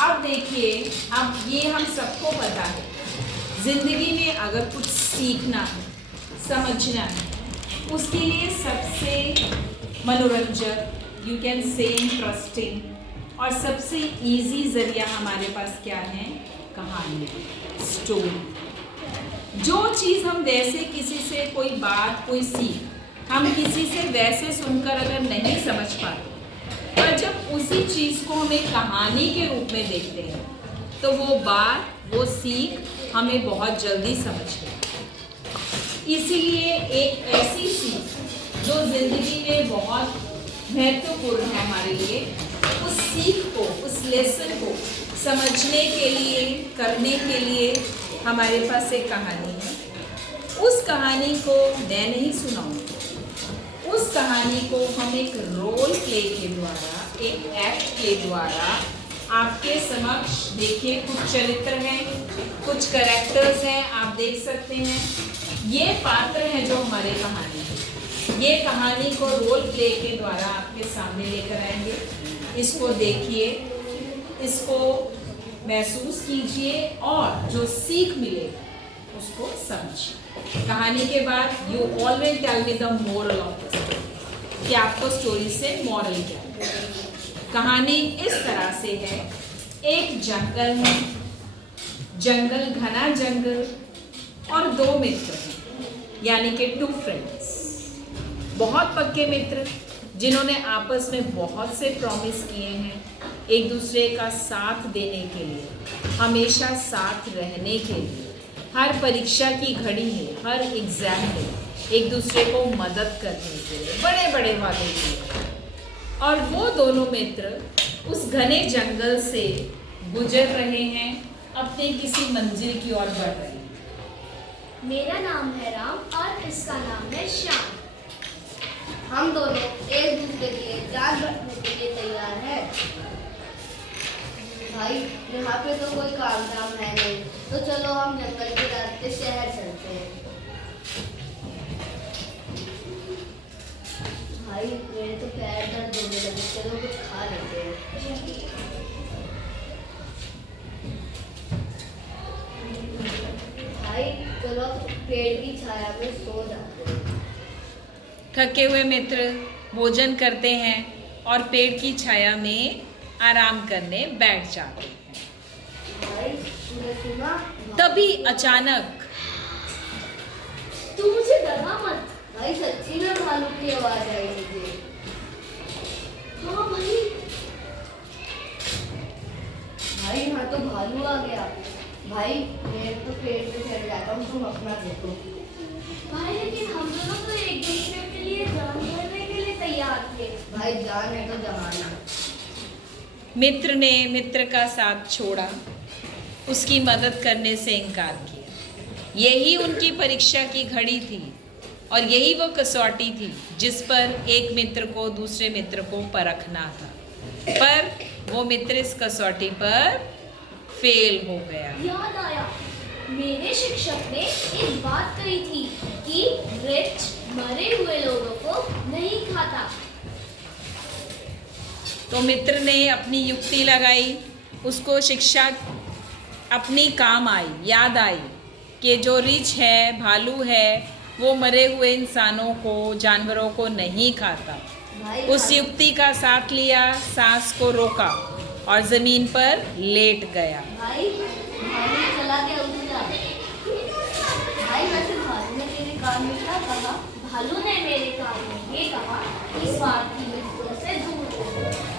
अब देखिए, अब ये हम सबको पता है, जिंदगी में अगर कुछ सीखना है, समझना है, उसके लिए सबसे मनोरंजक, यू कैन से इंटरेस्टिंग और सबसे इजी जरिया हमारे पास क्या है? कहानी, स्टोरी। जो चीज़ हम वैसे किसी से कोई बात, कोई सीख हम किसी से वैसे सुनकर अगर नहीं समझ पाते, पर जब उसी चीज़ को हम एक कहानी के रूप में देखते हैं तो वो बात, वो सीख हमें बहुत जल्दी समझते हैं। इसीलिए एक ऐसी सीख जो ज़िंदगी में बहुत महत्वपूर्ण है हमारे लिए, उस सीख को, उस लेसन को समझने के लिए, करने के लिए हमारे पास एक कहानी है। उस कहानी को मैं नहीं सुनाऊंगी, उस कहानी को हम एक रोल प्ले के द्वारा, एक एक्ट के द्वारा आपके समक्ष, देखिए कुछ चरित्र हैं, कुछ कैरेक्टर्स हैं, आप देख सकते हैं। ये पात्र हैं जो हमारे कहानी है। ये कहानी को रोल प्ले के द्वारा आपके सामने लेकर आएंगे। इसको देखिए, इसको महसूस कीजिए और जो सीख मिलेगा उसको समझिए। कहानी के बाद you always tell me the moral of the story, कि आपको स्टोरी से मॉरल क्या है। कहानी इस तरह से है, एक जंगल में, जंगल, घना जंगल, और दो मित्र हैं, यानी कि 2 फ्रेंड्स, बहुत पक्के मित्र जिन्होंने आपस में बहुत से प्रॉमिस किए हैं एक दूसरे का साथ देने के लिए, हमेशा साथ रहने के लिए, हर परीक्षा की घड़ी में, हर एग्जाम में एक दूसरे को मदद करने के लिए बड़े बड़े वादे किए। और वो दोनों मित्र उस घने जंगल से गुजर रहे हैं, अपने किसी मंजिल की ओर बढ़ रहे हैं। मेरा नाम है राम और इसका नाम है श्याम। हम दोनों एक दूसरे के लिए जान रखने के लिए तैयार हैं। भाई, यहाँ पे तो कोई काम धाम है नहीं, तो चलो हम जंगल के रास्ते शहर चलते हैं। भाई, मेरे तो पैर दर्द होने लगे, चलो कुछ खा लेते हैं। भाई, चलो पेड़ की छाया में सो जाते हैं। थके हुए मित्र भोजन करते हैं और पेड़ की छाया में आराम करने बैठ जाते हैं। भाई, तूने सुना? तभी अचानक, तू मुझे डरा मत। भाई, सच्ची में भालू की आवाज आई मुझे। हाँ भाई। भाई, यहाँ तो भालू आ गया। भाई, मैं तो पेड़ पे चढ़ जाता हूँ, तुम अपना देखो। भाई, लेकिन हम दोनों तो एक दूसरे के लिए जान देने के लिए तैयार थे। भाई, जान है तो जमाना। मित्र ने मित्र का साथ छोड़ा, उसकी मदद करने से इनकार किया। यही उनकी परीक्षा की घड़ी थी और यही वो कसौटी थी जिस पर एक मित्र को दूसरे मित्र को परखना था, पर वो मित्र इस कसौटी पर फेल हो गया। याद आया, मेरे शिक्षक ने एक बात कही थी कि वृक्ष मरे हुए लोगों को नहीं खाता। तो मित्र ने अपनी युक्ति लगाई, उसको शिक्षा अपनी काम आई, याद आई कि जो रीछ है, भालू है, वो मरे हुए इंसानों को, जानवरों को नहीं खाता। उस युक्ति का साथ लिया, सांस को रोका और ज़मीन पर लेट गया। भाई, भालू चला गया उधर। भाई, वैसे भालू ने मेरे कान में क्या कहा? भालू ने मेरे कान में ये कहा कि स्वार्थी मित्रों से दूर रहो।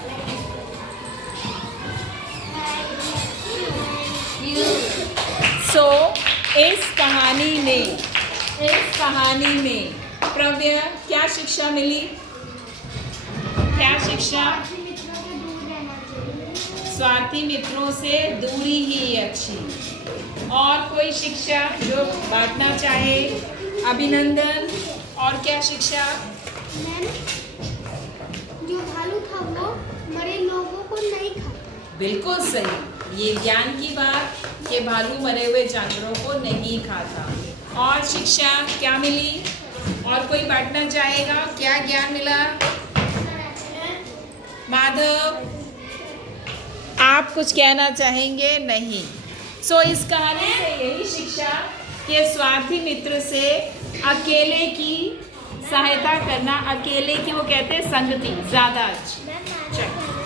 सो इस कहानी में प्रव्य क्या शिक्षा मिली? क्या शिक्षा? स्वार्थी मित्रों से दूरी ही अच्छी। और कोई शिक्षा जो बांटना चाहे? अभिनंदन। और क्या शिक्षा? जो भालू था वो मरे लोगों को नहीं खाता। बिल्कुल सही, ये ज्ञान की बात कि भालू मरे हुए जानवरों को नहीं खाता। और शिक्षा क्या मिली? और कोई बांटना चाहेगा? क्या ज्ञान मिला? माधव, आप कुछ कहना चाहेंगे? नहीं। सो इस कहानी से यही शिक्षा कि स्वार्थी मित्र से अकेले की सहायता करना, अकेले की वो कहते हैं संगति ज़्यादा अच्छी।